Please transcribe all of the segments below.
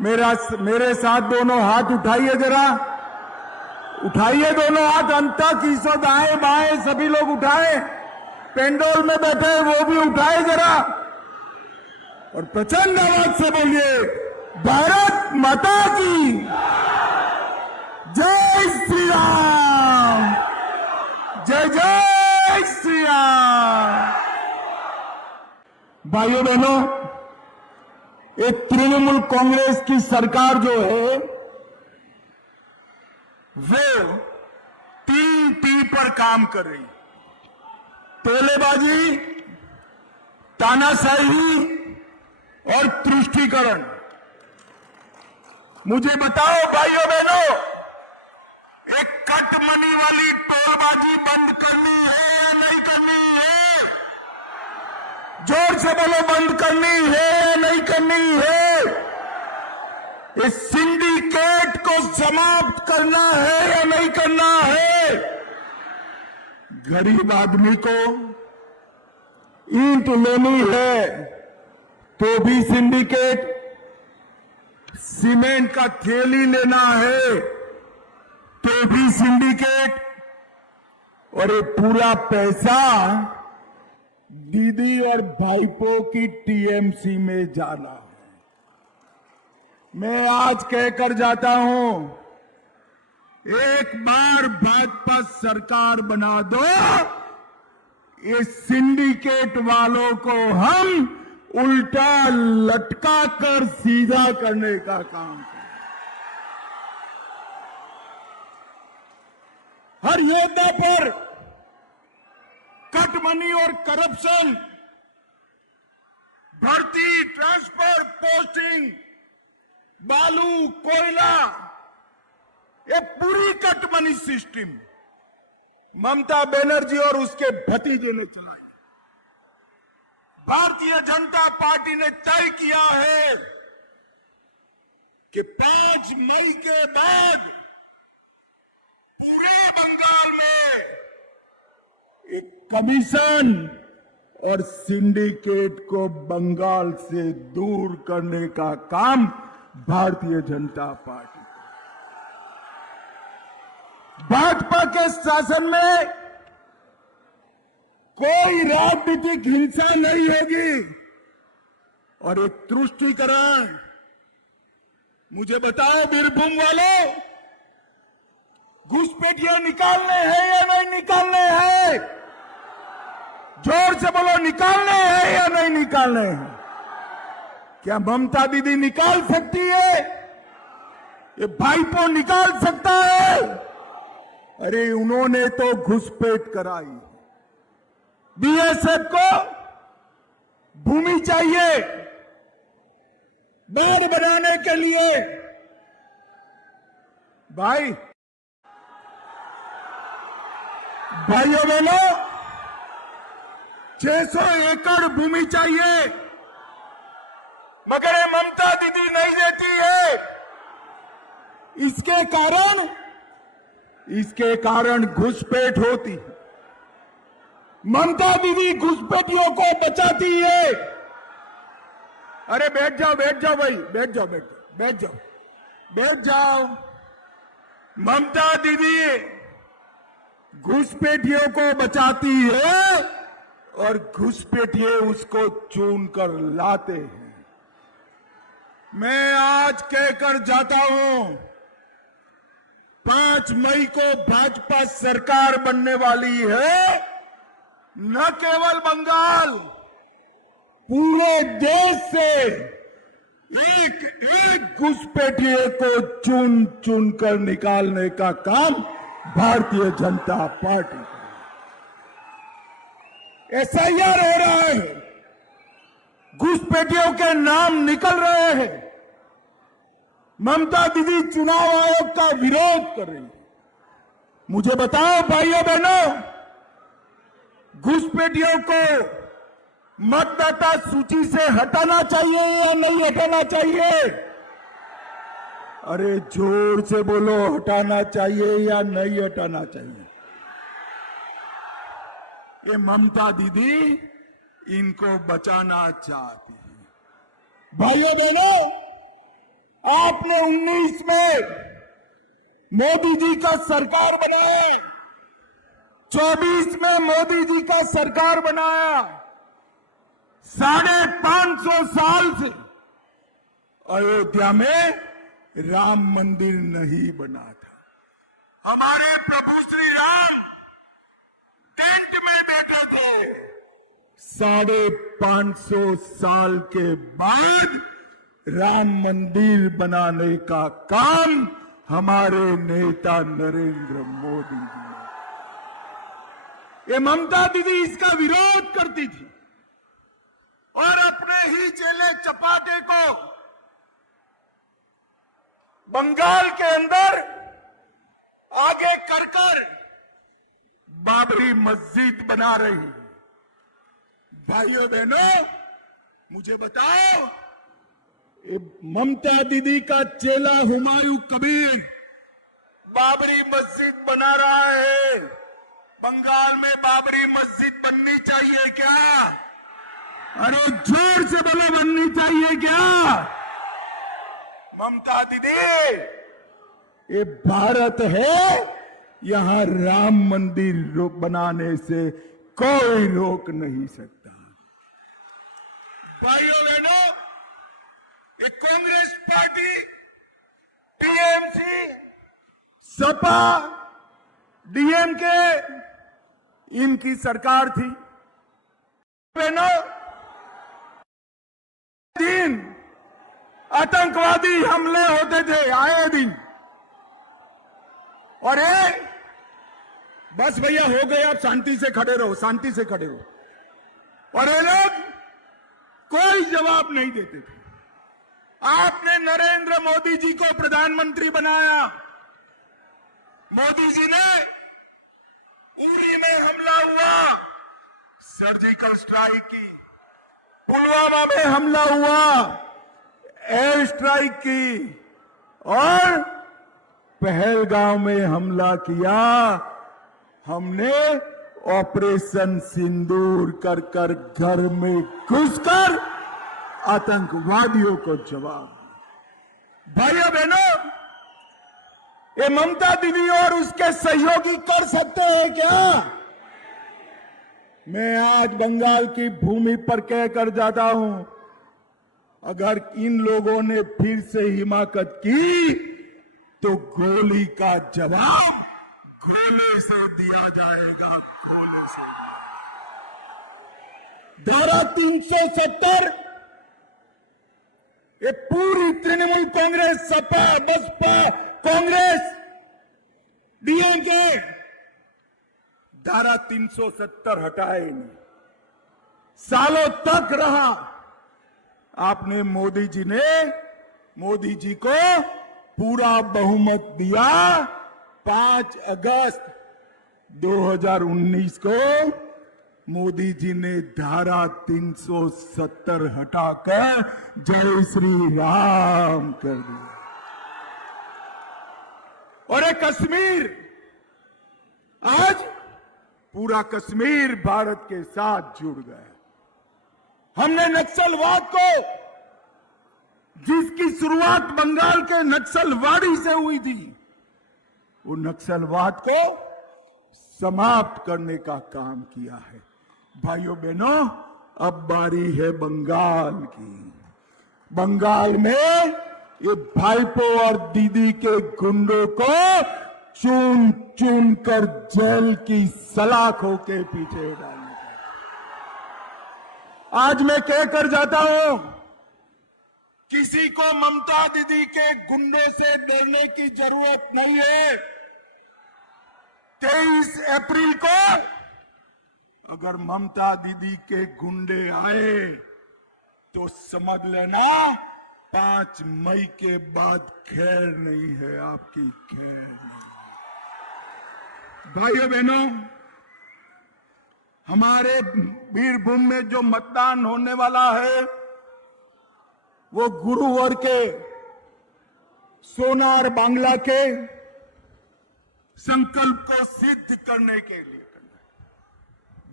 मेरे साथ दोनों हाथ उठाइए जरा, उठाइए दोनों हाथ अंत तक, ईसो दाएं बाएं सभी लोग उठाएं, पेंडोल में बैठे वो भी उठाए जरा और प्रचंड आवाज से बोलिए, भारत माता की जय श्री राम, जय जय श्री राम। भाइयों बहनों, एक तृणमूल कांग्रेस की सरकार जो है वो 3T पर काम कर रही, तोलेबाजी, तानाशाही और तुष्टीकरण। मुझे बताओ भाइयों बहनों, एक कट मनी वाली टोलबाजी बंद करनी है या नहीं करनी है? जोर से बोलो, बंद करनी है या नहीं करनी है? इस सिंडिकेट को समाप्त करना है या नहीं करना है? गरीब आदमी को ईंट लेनी है तो भी सिंडिकेट, सीमेंट का थैली लेना है तो भी सिंडिकेट, और ये पूरा पैसा दीदी और भाईपो की टीएमसी में जाना है। मैं आज कहकर जाता हूं, एक बार भाजपा सरकार बना दो, ये सिंडिकेट वालों को हम उल्टा लटका कर सीधा करने का काम करें। हर योद्धा पर कट मनी और करप्शन, भर्ती, ट्रांसफर, पोस्टिंग, बालू, कोयला, ये पूरी cut money system Mamata Banerjee और उसके भतीजे ने चलाई। भारतीय जनता पार्टी ने तय किया है कि 5 मई के बाद पूरे बंगाल में एक कमीशन और सिंडिकेट को बंगाल से दूर करने का काम भारतीय जनता पार्टी। भाजपा के शासन में कोई राजनीतिक हिंसा नहीं होगी और एक तुष्टीकरण। मुझे बताओ बीरभूम वालों, घुसपैठिया निकालने हैं या नहीं निकालने हैं? जोर से बोलो, निकालने हैं या नहीं निकालने हैं? क्या ममता दीदी निकाल सकती है? ये भाईपो निकाल सकता है? अरे उन्होंने तो घुसपैठ कराई। बीएसएफ को भूमि चाहिए बांध बनाने के लिए। भाइयों बहनों, 600 एकड़ भूमि चाहिए, मगर ये ममता दीदी नहीं देती है। इसके कारण घुसपैठ होती। ममता दीदी घुसपैठियों को बचाती है। अरे बैठ जाओ भाई, बैठ जाओ। ममता दीदी घुसपैठियों को बचाती है और घुसपैठिए उसको चुन कर लाते हैं। मैं आज कहकर जाता हूं, 5 मई को भाजपा सरकार बनने वाली है। न केवल बंगाल, पूरे देश से एक घुसपैठिए को चुन चुन कर निकालने का काम भारतीय जनता पार्टी का। एसआईआर हो रहा है, घुसपैठियों के नाम निकल रहे हैं। ममता दीदी चुनाव आयोग का विरोध कर रही है। मुझे बताओ भाइयों बहनों, घुसपैठियों को मतदाता सूची से हटाना चाहिए या नहीं हटाना चाहिए? अरे जोर से बोलो, हटाना चाहिए या नहीं हटाना चाहिए? ये ममता दीदी इनको बचाना चाहती है। भाइयों बहनों, आपने 19 में मोदी जी का सरकार बनाया, 24 में मोदी जी का सरकार बनाया। 550 साल से अयोध्या में राम मंदिर नहीं बना था। हमारे प्रभु श्री राम टेंट में बैठे थे। 550 साल के बाद राम मंदिर बनाने का काम हमारे नेता नरेंद्र मोदी जी ने। ये ममता दीदी इसका विरोध करती थी और अपने ही चेले चपाटे को बंगाल के अंदर आगे कर बाबरी मस्जिद बना रही। भाइयों बहनों, मुझे बताओ, ये ममता दीदी का चेला हुमायूं कबीर बाबरी मस्जिद बना रहा है। बंगाल में बाबरी मस्जिद बननी चाहिए क्या? अरे जोर से बोलो, बननी चाहिए क्या? ममता दीदी, ये भारत है, यहां राम मंदिर बनाने से कोई रोक नहीं सकता। भाइयों बहनों, ये Congress party, TMC, Sapa, DMK, इनकी सरकार थी। बहनों, दिन आतंकवादी हमले होते थे आए दिन, और ये बस भैया हो गए, आप शांति से खड़े रहो, शांति से खड़े रहो। और ये लोग कोई जवाब नहीं देते थे। आपने नरेंद्र मोदी जी को प्रधानमंत्री बनाया। मोदी जी ने उरी में हमला हुआ, सर्जिकल स्ट्राइक की, पुलवामा में हमला हुआ, एयर स्ट्राइक की, और पहलगांव में हमला किया। हमने ऑपरेशन सिंदूर कर कर घर में घुसकर आतंकवादियों को जवाब दिया। भाइयों बहनों, ये ममता दीदी और उसके सहयोगी कर सकते हैं क्या? मैं आज बंगाल की भूमि पर कहकर जाता हूं, अगर इन लोगों ने फिर से हिमाकत की तो गोली का जवाब गोले से दिया जाएगा, गोले से। धारा 370 ये पूरी तृणमूल कांग्रेस, सपा, बसपा, कांग्रेस, डीएमके धारा 370 हटाए नहीं, सालों तक रहा। आपने मोदी जी को पूरा बहुमत दिया। 5 अगस्त 2019 को मोदी जी ने धारा 370 हटाकर जय श्री राम कर दिया। और ये कश्मीर, आज पूरा कश्मीर भारत के साथ जुड़ गया। हमने नक्सलवाद को, जिसकी शुरुआत बंगाल के नक्सलवाड़ी से हुई थी, वो नक्सलवाद को समाप्त करने का काम किया है। भाइयों बहनों, अब बारी है बंगाल की। बंगाल में ये भाईपो और दीदी के गुंडों को चुन चुन कर जेल की सलाखों के पीछे डालने का। आज मैं कहकर जाता हूं, किसी को ममता दीदी के गुंडों से डरने की जरूरत नहीं है। 23 अप्रैल को अगर ममता दीदी के गुंडे आए तो समझ लेना 5 मई के बाद खैर नहीं है, आपकी खैर नहीं। भाइयों बहनों, हमारे बीरभूम में जो मतदान होने वाला है वो गुरुवार के सोनार बांग्ला के संकल्प को सिद्ध करने के लिए करना है।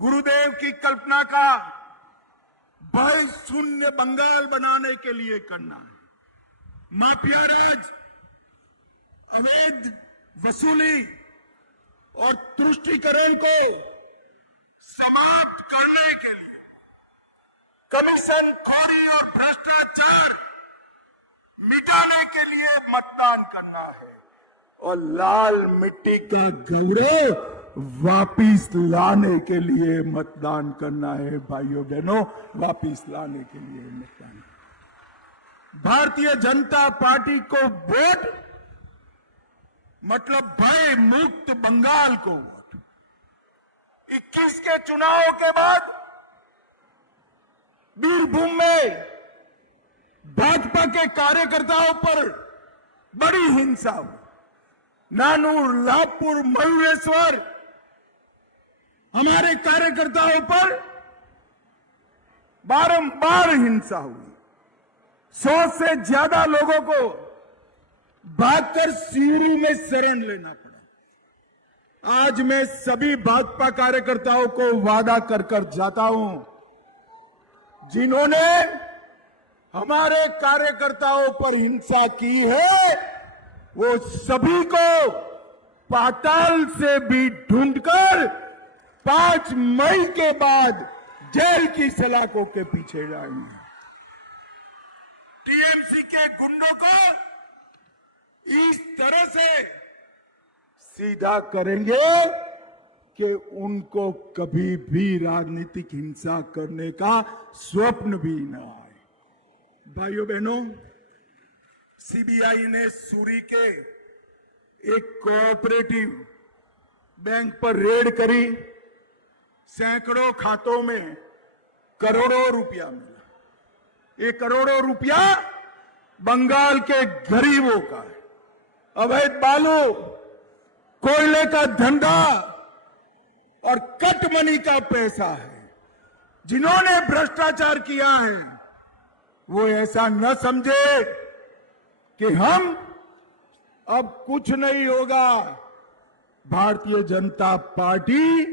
गुरुदेव की कल्पना का भय शून्य बंगाल बनाने के लिए करना है। माफिया राज, अवैध वसूली और तुष्टीकरण को समाप्त करने के लिए, कमीशन खोरी और भ्रष्टाचार मिटाने के लिए मतदान करना है और लाल मिट्टी का गौरव वापिस लाने के लिए मतदान करना है। भाइयों बहनों, वापिस लाने के लिए मतदान। भारतीय जनता पार्टी को वोट मतलब भय मुक्त बंगाल को वोट। 21 के चुनाव के बाद बीरभूम में भाजपा के कार्यकर्ताओं पर बड़ी हिंसा हुई। नानूर, लाभपुर, मयूरेश्वर हमारे कार्यकर्ताओं पर बारंबार हिंसा हुई। 100 से ज्यादा लोगों को भागकर सिवरू में शरण लेना पड़ा। आज मैं सभी भाजपा कार्यकर्ताओं को वादा कर कर जाता हूं, जिन्होंने हमारे कार्यकर्ताओं पर हिंसा की है वो सभी को पाताल से भी ढूंढकर 5 मई के बाद जेल की सलाखों के पीछे लाएंगे। टीएमसी के गुंडों को इस तरह से सीधा करेंगे कि उनको कभी भी राजनीतिक हिंसा करने का स्वप्न भी न आए। भाइयों बहनों, सीबीआई ने सूरी के एक कोऑपरेटिव बैंक पर रेड करी। सैकड़ों खातों में करोड़ों रुपया मिला। ये करोड़ों रुपया बंगाल के गरीबों का है। अवैध बालू, कोयले का धंधा और कट मनी का पैसा है। जिन्होंने भ्रष्टाचार किया है वो ऐसा न समझे कि हम अब कुछ नहीं होगा। भारतीय जनता पार्टी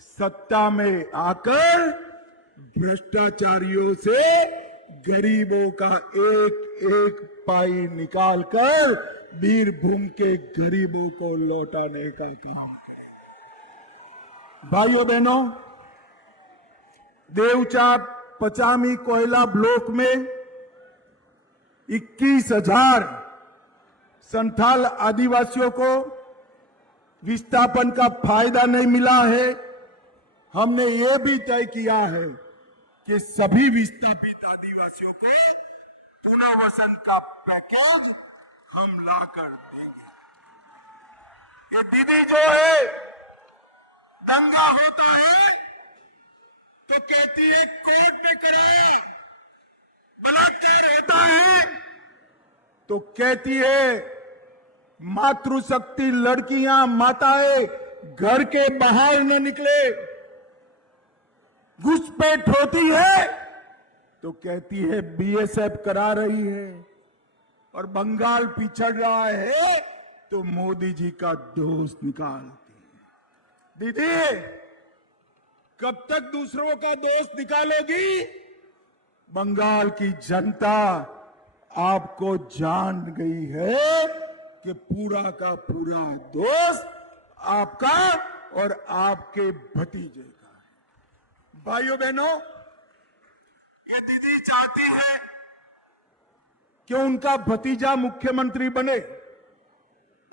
सत्ता में आकर भ्रष्टाचारियों से गरीबों का एक एक पाई निकालकर बीरभूम के गरीबों को लौटाने का काम। भाइयों बहनों, देवचाप पचामी कोयला ब्लॉक में 21,000 संथाल आदिवासियों को विस्थापन का फायदा नहीं मिला है। हमने ये भी तय किया है कि सभी विस्थापित आदिवासियों को पुनर्वसन का पैकेज हम लाकर देंगे। ये दीदी जो है, दंगा होता है तो कहती है कोर्ट में कराया, बलात्कार होता है तो कहती है मातृशक्ति लड़कियां, माताएं घर के बाहर न निकले। घुसपैठ होती है तो कहती है बीएसएफ करा रही है। और बंगाल पिछड़ रहा है तो मोदी जी का दोष निकालती है। दीदी, कब तक दूसरों का दोष निकालोगी? बंगाल की जनता आपको जान गई है कि पूरा का पूरा दोष आपका और आपके भतीजे का है। भाइयों बहनों, ये दीदी चाहती है कि उनका भतीजा मुख्यमंत्री बने।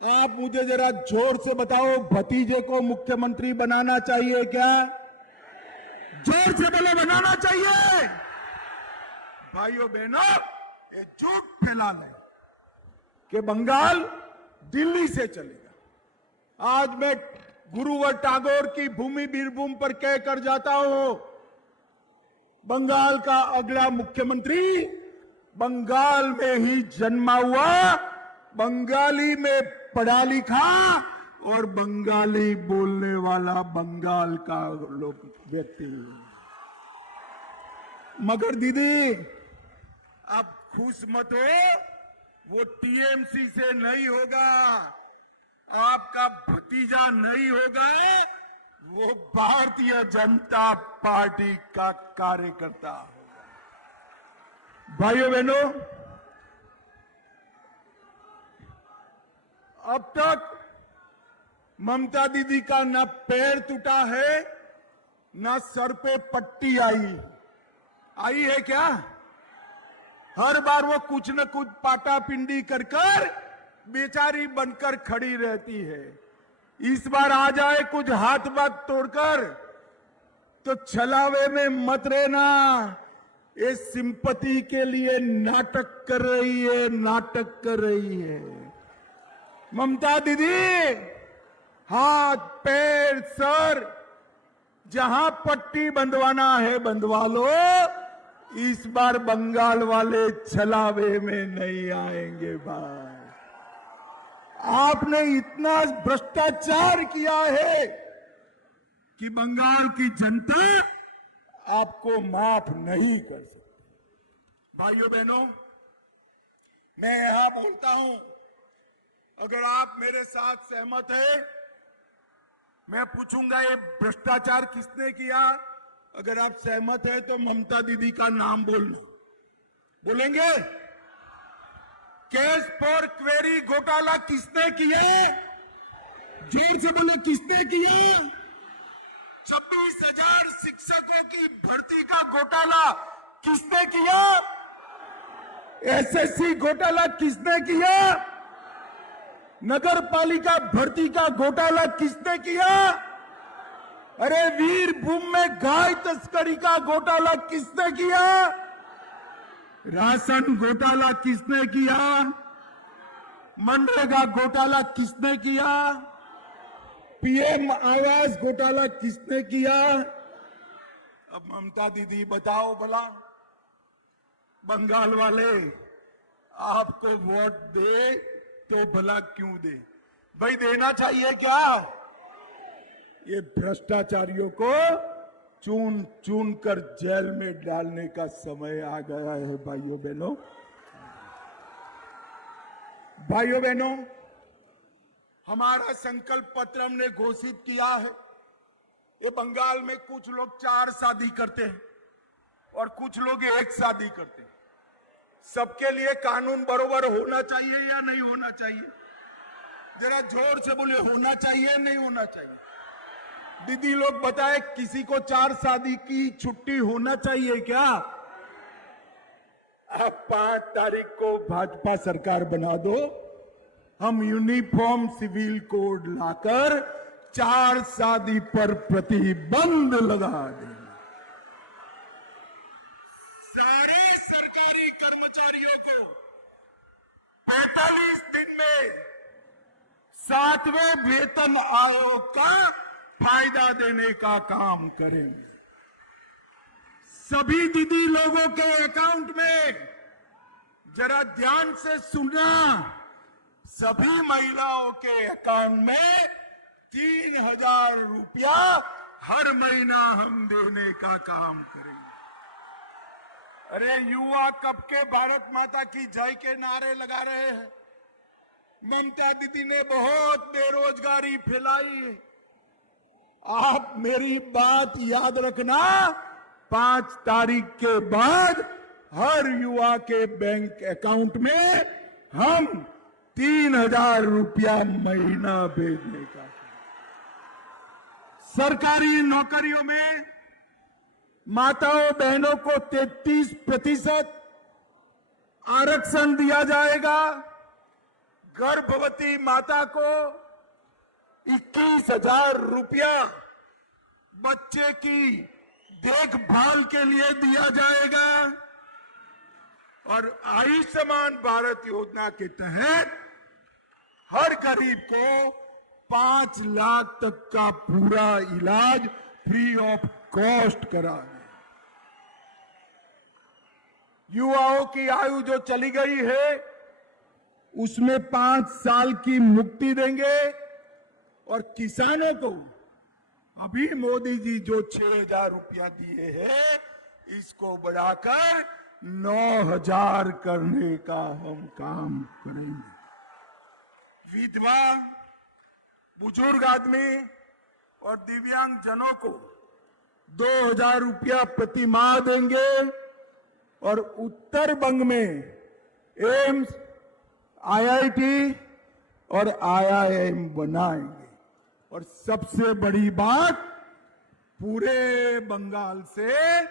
आप मुझे जरा जोर से बताओ, भतीजे को मुख्यमंत्री बनाना चाहिए क्या? जोर से बोलो, बनाना चाहिए। भाइयों बहनों, ये झूठ फैला ले कि बंगाल दिल्ली से चलेगा। आज मैं गुरुवर टैगोर की भूमि बीरभूम पर कहकर जाता हूं, बंगाल का अगला मुख्यमंत्री बंगाल में ही जन्मा हुआ, बंगाली में पढ़ा लिखा और बंगाली बोलने वाला बंगाल का व्यक्ति। मगर दीदी, आप खुश मत हो, वो टीएमसी से नहीं होगा, आपका भतीजा नहीं होगा, वो भारतीय जनता पार्टी का कार्यकर्ता होगा। भाइयों बहनों, अब तक ममता दीदी का न पैर टूटा है न सर पे पट्टी आई है क्या? हर बार वो कुछ न कुछ पाटापिंडी कर बेचारी बनकर खड़ी रहती है। इस बार आ जाए कुछ हाथ बात तोड़कर तो छलावे में मत रहना। ये सिंपैथी के लिए नाटक कर रही है ममता दीदी। हाथ पैर सर जहां पट्टी बंधवाना है बंधवा लो। इस बार बंगाल वाले छलावे में नहीं आएंगे भाई। आपने इतना भ्रष्टाचार किया है कि बंगाल की जनता आपको माफ नहीं कर सकती। भाइयों बहनों, मैं यहां बोलता हूं, अगर आप मेरे साथ सहमत हैं, मैं पूछूंगा ये भ्रष्टाचार किसने किया। अगर आप सहमत हैं तो ममता दीदी का नाम बोलना। बोलेंगे? केस फॉर क्वेरी घोटाला किसने किए? जोर से बोले, किसने किया? 26,000 शिक्षकों की भर्ती का घोटाला किसने किया? एसएससी घोटाला किसने किया? नगर पालिका भर्ती का घोटाला किसने किया? अरे वीरभूम में गाय तस्करी का घोटाला किसने किया? राशन घोटाला किसने किया? मनरेगा घोटाला किसने किया? पीएम आवास घोटाला किसने किया? अब ममता दीदी बताओ भला, बंगाल वाले आपको वोट दे तो भला क्यों दे? भाई देना चाहिए क्या? ये भ्रष्टाचारियों को चुन चुन कर जेल में डालने का समय आ गया है भाइयों बहनों। भाइयों बहनों, हमारा संकल्प पत्र हमने घोषित किया है। ये बंगाल में कुछ लोग 4 शादी करते हैं और कुछ लोग 1 शादी करते हैं। सबके लिए कानून बराबर होना चाहिए या नहीं होना चाहिए? जरा जोर से बोले, होना चाहिए नहीं होना चाहिए? दीदी लोग बताए, किसी को 4 शादी की छुट्टी होना चाहिए क्या? आप 5 तारीख को भाजपा सरकार बना दो, हम यूनिफॉर्म सिविल कोड लाकर 4 शादी पर प्रतिबंध लगा देंगे। सारे सरकारी कर्मचारियों को 45 दिन में 7वें वेतन आयोग का फायदा देने का काम करेंगे। सभी दीदी लोगों के अकाउंट में, जरा ध्यान से सुनना, सभी महिलाओं के अकाउंट में 3,000 रुपया हर महीना हम देने का काम करेंगे। अरे युवा कब के भारत माता की जय के नारे लगा रहे हैं। ममता दीदी ने बहुत बेरोजगारी फैलाई है। आप मेरी बात याद रखना, 5 तारीख के बाद हर युवा के बैंक अकाउंट में हम 3,000 रुपया महीना भेजने का। सरकारी नौकरियों में माताओं बहनों को 33% आरक्षण दिया जाएगा। गर्भवती माता को 21,000 रुपया बच्चे की देखभाल के लिए दिया जाएगा। और आयुष्मान भारत योजना के तहत हर गरीब को 5 लाख तक का पूरा इलाज फ्री ऑफ कॉस्ट कराएंगे। युवाओं की आयु जो चली गई है उसमें 5 साल की मुक्ति देंगे। और किसानों को अभी मोदी जी जो 6,000 रुपया दिए हैं, इसको बढ़ाकर 9,000 करने का हम काम करेंगे। विधवा, बुजुर्ग आदमी और दिव्यांग जनों को 2,000 रुपया प्रति माह देंगे। और उत्तर बंग में एम्स, IIT और IIM बनाएंगे। और सबसे बड़ी बात, पूरे बंगाल से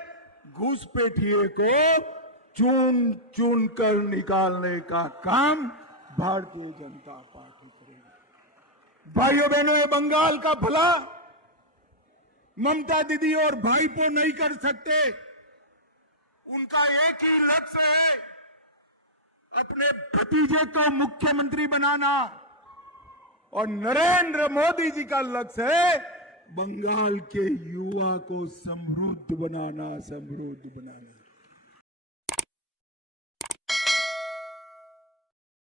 घुसपैठिए को चुन चुन कर निकालने का काम भारतीय जनता पार्टी करेगी। भाइयों बहनों, ये बंगाल का भला ममता दीदी और भाईपो नहीं कर सकते। उनका एक ही लक्ष्य है, अपने भतीजे को मुख्यमंत्री बनाना। और नरेंद्र मोदी जी का लक्ष्य है बंगाल के युवा को समृद्ध बनाना, समृद्ध बनाना।